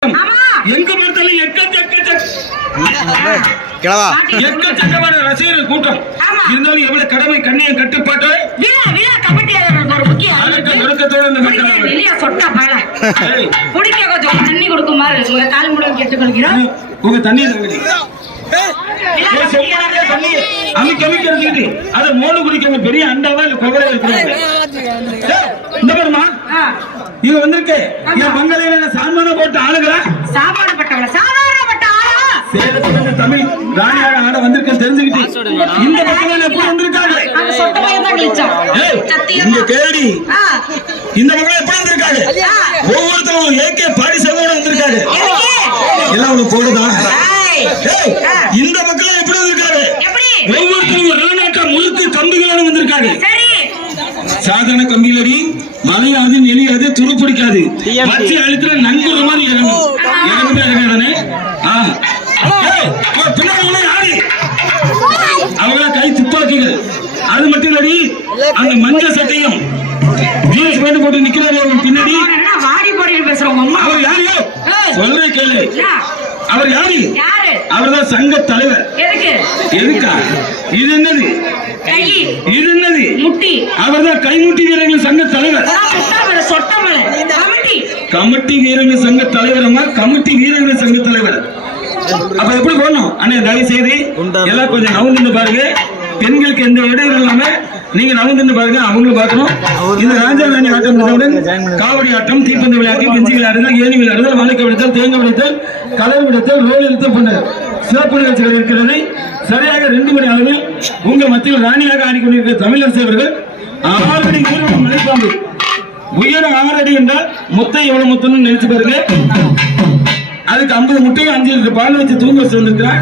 எங்க பார்த்தாலும் கிழவா. எக்கச்சக்கமான ரசிகர்கள் கூட்டம். ஆமா. இருந்தாலும் எவ்வளவு கடமை கண்ணியம் கட்டுப்பாட்டு? கொஞ்சம் தண்ணி கொடுக்குமாறு உங்க கால் மூலம் கேட்டுக்கொள்கிறோம். உங்க தண்ணி ஏய், செம்பாலே தண்ணி அமிக்க அமிக்க அதை பெரிய அண்டாவா இல்ல குவரை இருக்கிறாங்க இந்த பாருமா இவ வந்திருக்கு. என் சாமான போட்டு பட்டவள ஆளா? சேலத்துல இருந்து தமிழ் ராணியாக ஆட வந்திருக்கேன் தெரிஞ்சுக்கிட்டு இந்த பக்கம் எப்படி வந்திருக்காங்க? கேடி இந்த பக்கம் எப்படி வந்திருக்காங்க ஒவ்வொருத்தரும் ஏகே பாடி சேவோட வந்திருக்காங்க? எல்லாம் உனக்கு போடுதா ஏய், ஏய், ஆ. இந்த பக்கம் எப்படி வந்திருக்காங்க எப்படி ஒவ்வொருத்தரும் ராணாக்கா முழுக்கு கம்பிகளோட வந்திருக்காங்க சரி சாதாரண கம்பியிலடி மலையாது நெளியாது துரு பிடிக்காது. வச்சு அழுத்துற நங்குற மாதிரி இறங்கும். இறங்குதா இறங்காதானே? பின்னாடி யாரு? அவங்கள கை துப்பாக்கிகள். அது மட்டும் இல்லடி அந்த மஞ்சள் சட்டையும் ஜீன்ஸ் பேண்ட் போட்டு நிக்கிறாரு அவன் பின்னாடி. வாடி போடின்னு பேசுற உங்க அம்மா? அவர் யாரு? சொல்றேன் கேளு? அவர் யாரு? யாரு? அவர்தான் சங்க தலைவர். எதுக்கு? எதுக்கா இது என்னது? கை இது என்னது? முட்டி. அவர்தான் கைமுட்டி வீரர்கள் சங்க தலைவர். கமிட்டி. கமிட்டி வீரர்கள் சங்க தலைவர் அம்மா கமிட்டி வீரர்கள் சங்க தலைவர். அப்ப எப்படி போடணும்? அண்ணே தயவு செய்து எல்லாம் கொஞ்சம் நவுந்து பாருங்க. பெண்களுக்கு எந்த இடையூறு இல்லாம நீங்க நவுந்து பாருங்க அவங்களும் பார்க்கணும். இந்த ராஜா ராணி ஆட்டம் முடிந்தவுடன் காவடி ஆட்டம் தீப்பந்த விளையாட்டு கெஞ்சி விளையாடுதல் ஏணி விளையாடுதல் வழக்க விடுத்தல் தேங்க விடுத்தல் கலர் விடுத்தல் ரோல் எழுத்தல் போன்ற சிறப்பு நிகழ்ச்சிகள் இருக்கிறது. சரியாக ரெண்டு மணி அளவில் உங்க மத்தியில் ராணியாக ஆடிக்கொண்டிருக்கிற தமிழரசு அவர்கள் ஆறடி உயரம் மலைப்பாம்பு. உயரம் ஆறடி என்றால் முத்தை எவ்வளவு முத்தம்னு நினைச்சு பாருங்க. அதுக்கு ஐம்பது முட்டையும் அஞ்சு லிட்டர் பால் வச்சு தூங்க வச்சு வந்திருக்கிறான்